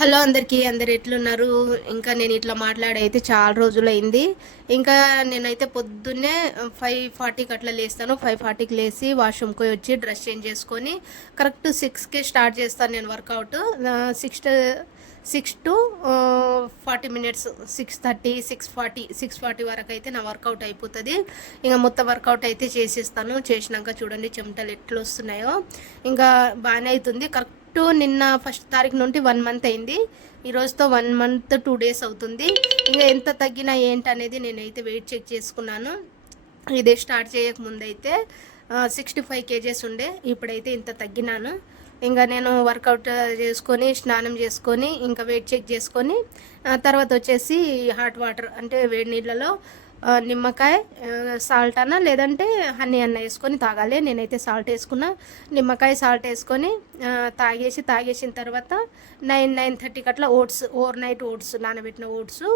Hello అందరూ ఎట్లున్నారు? ఇంకా నేను ఇట్లా మాట్లాడి అయితే చాలా రోజులైంది. ఇంకా నేనైతే పొద్దున్నే 5:40కి అట్లా లేస్తాను. 5:40కి లేసి వాష్‌రూమ్‌కి వచ్చి డ్రెస్ చేంజ్ చేసుకొని కరెక్ట్ 6కే స్టార్ట్ చేస్తాను నేను వర్కౌట్. 6 టు 40 మినిట్స్ 6:30, 6:40 వరకైతే నా వర్కౌట్ అయిపోతది. ఇంక మొత్తం వర్కౌట్ అయితే చేసేస్తాను. చేసినాక చూడండి చెమటలు ఎట్లొస్తున్నాయో. ఇంకా బానే అయితుంది. నిన్న ఫస్ట్ తారీఖు నుండి 1 మంత్ అయింది. ఈ రోజుతో 1 మంత్ 2 డేస్ అవుతుంది. ఇంక ఎంత తగ్గినా ఏంటనేది నేనైతే వెయిట్ చెక్ చేసుకున్నాను. ఇదే స్టార్ట్ చేయకముందైతే 65 కేజెస్ ఉండే. ఇప్పుడైతే ఇంత తగ్గినాను. ఇంకా నేను వర్కౌట్ చేసుకొని స్నానం చేసుకొని ఇంకా వెయిట్ చెక్ చేసుకొని తర్వాత వచ్చేసి హాట్ వాటర్ అంటే వేడి నీళ్ళలో నిమ్మకాయ, సాల్ట్ అన్న లేదంటే హనీ అన్న వేసుకొని తాగాలి. నేనైతే సాల్ట్ వేసుకున్నా. నిమ్మకాయ సాల్ట్ వేసుకొని తాగేసిన తర్వాత 9:30కి అట్లా ఓవర్ నైట్ ఓట్స్ నానబెట్టిన ఓట్స్,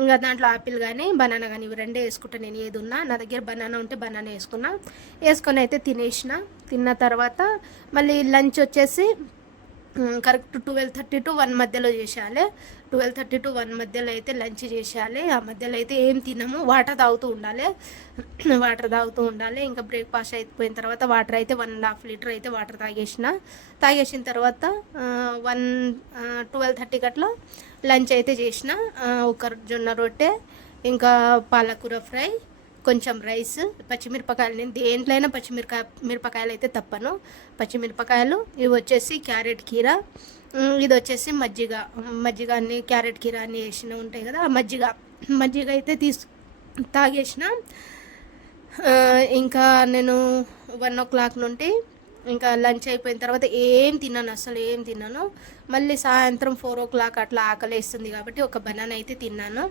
ఇంకా దాంట్లో ఆపిల్ కానీ బనానా కానీ ఇవి రెండే వేసుకుంటా. నేను ఏది ఉన్నా నా దగ్గర బనానా ఉంటే బనానా వేసుకొని అయితే తిన్న తర్వాత మళ్ళీ లంచ్ వచ్చేసి కరెక్ట్ 12:30 to 1 మధ్యలో చేసేయాలి. 12:30 to 1 మధ్యలో అయితే లంచ్ చేసేయాలి. ఆ మధ్యలో అయితే ఏం తినము, వాటర్ తాగుతూ ఉండాలి. ఇంకా బ్రేక్ఫాస్ట్ అయిపోయిన తర్వాత వాటర్ అయితే 1.5 లీటర్ అయితే వాటర్ తాగేసిన తర్వాత 12:30కి అట్లా లంచ్ అయితే చేసిన. ఒక జొన్న రొట్టె, ఇంకా పాలకూర ఫ్రై, కొంచెం రైస్, పచ్చిమిరపకాయలు. నేను దేంట్లైనా మిరపకాయలు అయితే తప్పను. పచ్చిమిరపకాయలు, ఇవి వచ్చేసి క్యారెట్ కీర, ఇది వచ్చేసి మజ్జిగ అన్ని క్యారెట్ కీర అన్ని వేసిన ఉంటాయి కదా, మజ్జిగ అయితే తాగేసిన. ఇంకా నేను 1 o'clock నుండి ఇంకా లంచ్ అయిపోయిన తర్వాత అసలు ఏం తిన్నాను. మళ్ళీ సాయంత్రం 4 o'clock అట్లా ఆకలేస్తుంది కాబట్టి ఒక బనానా అయితే తిన్నాను.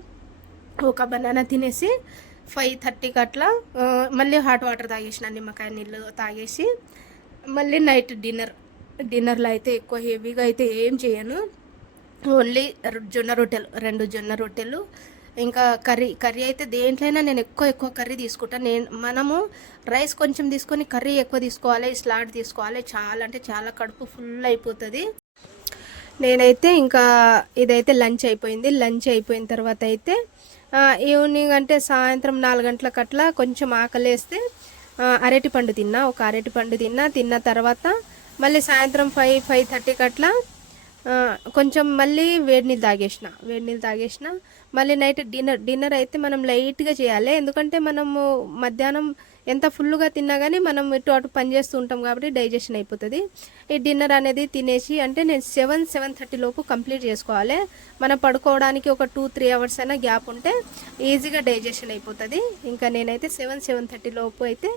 ఒక బనానా తినేసి 5:30కి అట్లా మళ్ళీ హాట్ వాటర్ తాగేసిన, నిమ్మకాయ నీళ్ళు తాగేసి మళ్ళీ నైట్ డిన్నర్లో అయితే ఎక్కువ హెవీగా అయితే ఏం చేయను. ఓన్లీ రెండు జొన్న రొట్టెలు, ఇంకా కర్రీ అయితే దేంట్లైనా నేను ఎక్కువ కర్రీ తీసుకుంటాను. మనము రైస్ కొంచెం తీసుకొని కర్రీ ఎక్కువ తీసుకోవాలి, స్లాట్ తీసుకోవాలి. చాలా అంటే చాలా కడుపు ఫుల్ అయిపోతుంది. నేనైతే ఇంకా ఇదైతే లంచ్ అయిపోయిన తర్వాత అయితే ఈవినింగ్ అంటే సాయంత్రం 4 గంటలకు అట్లా కొంచెం ఆకలేస్తే అరటిపండు తిన్న తర్వాత మళ్ళీ సాయంత్రం 5:30కి అట్లా కొంచెం మళ్ళీ వేడి నీళ్ళు తాగేసిన. మళ్ళీ నైట్ డిన్నర్ అయితే మనం లైట్గా చేయాలి. ఎందుకంటే మనము మధ్యాహ్నం ఎంత ఫుల్గా తిన్నా కానీ మనం ఇటు అటు పని చేస్తూ ఉంటాం కాబట్టి డైజెషన్ అయిపోతుంది. ఈ డిన్నర్ అనేది తినేసి అంటే నేను 7:30 లోపు కంప్లీట్ చేసుకోవాలి. మనం పడుకోవడానికి ఒక 2-3 అవర్స్ అయినా గ్యాప్ ఉంటే ఈజీగా డైజెషన్ అయిపోతుంది. ఇంకా నేనైతే 7:30 లోపు అయితే